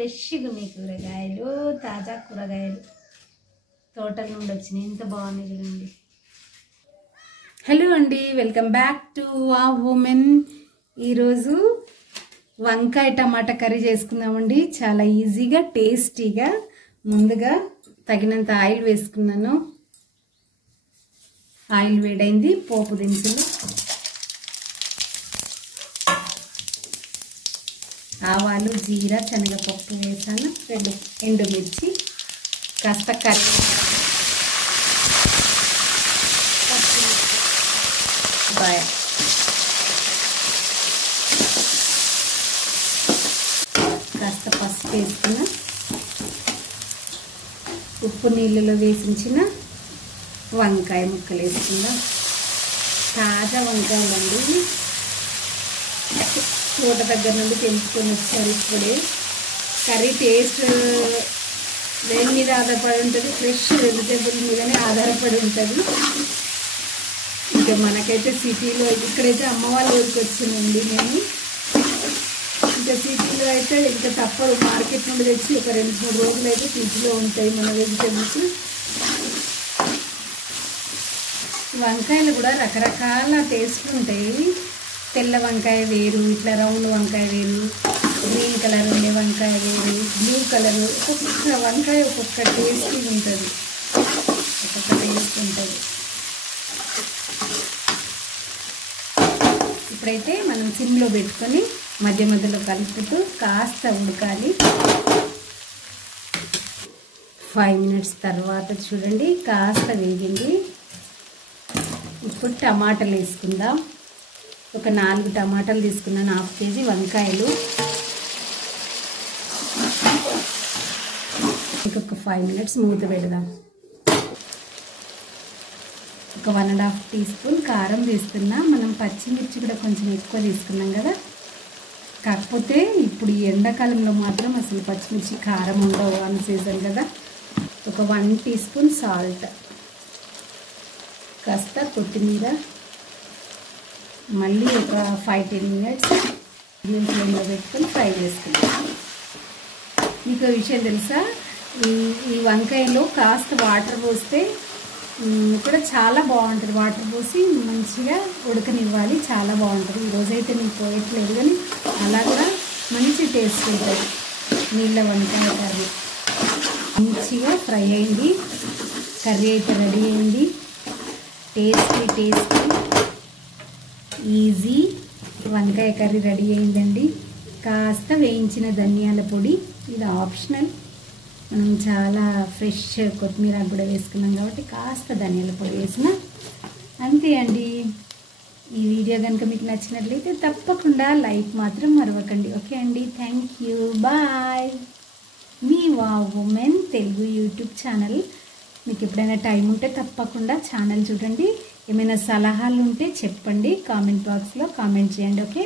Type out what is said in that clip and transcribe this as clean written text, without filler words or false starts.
ఫ్రెష్గా మీ కూరగాయలు, తాజా కూరగాయలు తోటల నుండి వచ్చినాయి. ఎంత బాగున్నాయి చూడండి. హలో అండి, వెల్కమ్ బ్యాక్ టు ఆ ఉమెన్. ఈరోజు వంకాయ టమాటా కర్రీ చేసుకుందామండి. చాలా ఈజీగా టేస్టీగా. ముందుగా తగినంత ఆయిల్ వేసుకున్నాను. ఆయిల్ వేడైంది. పోపు దినుసులు, ఆవాలు, జీరా, శనగపప్పు వేసాను. 2 ఎండుమిర్చి, కాస్త కరివేపాకు, కాస్త పసుపు వేసుకున్న, ఉప్పు నీళ్ళలో వేసించిన వంకాయ ముక్కలు వేసుకుందాం. తాజా వంకాయలండి, తోట దగ్గర నుండి తెంపుకొని వచ్చారు. ఇప్పుడే కర్రీ టేస్ట్ దేని మీద ఆధారపడి ఉంటుంది? ఫ్రెష్ వెజిటేబుల్ మీదనే ఆధారపడి ఉంటుంది. ఇంకా మనకైతే సిటీలో, ఇక్కడైతే అమ్మ వాళ్ళ ఊరికి వచ్చిందండి నేను. ఇంకా సిటీలో అయితే ఇంకా తప్పదు, మార్కెట్ నుండి తెచ్చి ఒక 2-3 రోజులు అయితే ఫ్రిడ్జ్లో ఉంటాయి మన వెజిటేబుల్స్. వంకాయలు కూడా రకరకాల టేస్ట్లు ఉంటాయి. తెల్ల వంకాయ వేరు, ఇట్లా రౌండ్ వంకాయ వేరు, గ్రీన్ కలర్ ఉండే వంకాయ వేరు, బ్లూ కలర్. ఒక్కొక్క వంకాయ ఒక్కొక్క టేస్ట్ ఉంటుంది, ఒక్కొక్క టేస్ట్ ఉంటుంది. ఇప్పుడైతే మనం సిమ్లో పెట్టుకొని మధ్య మధ్యలో కలుపుతూ కాస్త ఉడకాలి. 5 మినిట్స్ తర్వాత చూడండి కాస్త వేగింది. ఇప్పుడు టమాటాలు వేసుకుందాం. ఒక 4 టమాటాలు తీసుకున్నాను, 1/2 కేజీ వంకాయలు. ఇంకొక 5 మినిట్స్ మూత పెడదాం. ఒక 1.5 టీ స్పూన్ కారం వేస్తున్నా. మనం పచ్చిమిర్చి కూడా కొంచెం ఎక్కువ తీసుకున్నాం కదా. కాకపోతే ఇప్పుడు ఈ ఎండాకాలంలో మాత్రం అసలు పచ్చిమిర్చి కారం ఉండవు, అన్ సీజన్ కదా. ఒక 1 టీ స్పూన్ సాల్ట్, కాస్త కొత్తిమీర. మళ్ళీ ఒక 5-10 మినిట్స్ మీడియం ఫ్లేమ్లో పెట్టుకొని ఫ్రై చేసుకుంటాం. మీకు విషయం తెలుసా, ఈ వంకాయలో కాస్త వాటర్ పోస్తే కూడా చాలా బాగుంటుంది. వాటర్ పోసి మంచిగా ఉడకనివ్వాలి, చాలా బాగుంటుంది. ఈరోజైతే నేను పోయట్లేదు, కానీ అలా కూడా మంచి టేస్ట్ ఉంటుంది నీళ్ళ వంకాయ కర్రీ. మంచిగా ఫ్రై అయింది, కర్రీ అయితే రెడీ అయింది. టేస్టీ ఈజీ వంకాయ కర్రీ రెడీ అయిందండి. కాస్త వేయించిన ధనియాల పొడి, ఇది ఆప్షనల్. మనం చాలా ఫ్రెష్ కొత్తిమీర కూడా వేసుకున్నాం కాబట్టి కాస్త ధనియాల పొడి వేసిన అంతే అండి. ఈ వీడియో కనుక మీకు నచ్చినట్లయితే తప్పకుండా లైక్ మాత్రం మరవకండి. ఓకే అండి, థ్యాంక్ యూ, బాయ్. మీ wow women Telugu YouTube channel. మీకు ఎప్పుడైనా టైం ఉంటే తప్పకుండా ఛానల్ చూడండి. ఏమైనా సలహాలు ఉంటే చెప్పండి, కామెంట్ బాక్స్లో కామెంట్ చేయండి. ఓకే.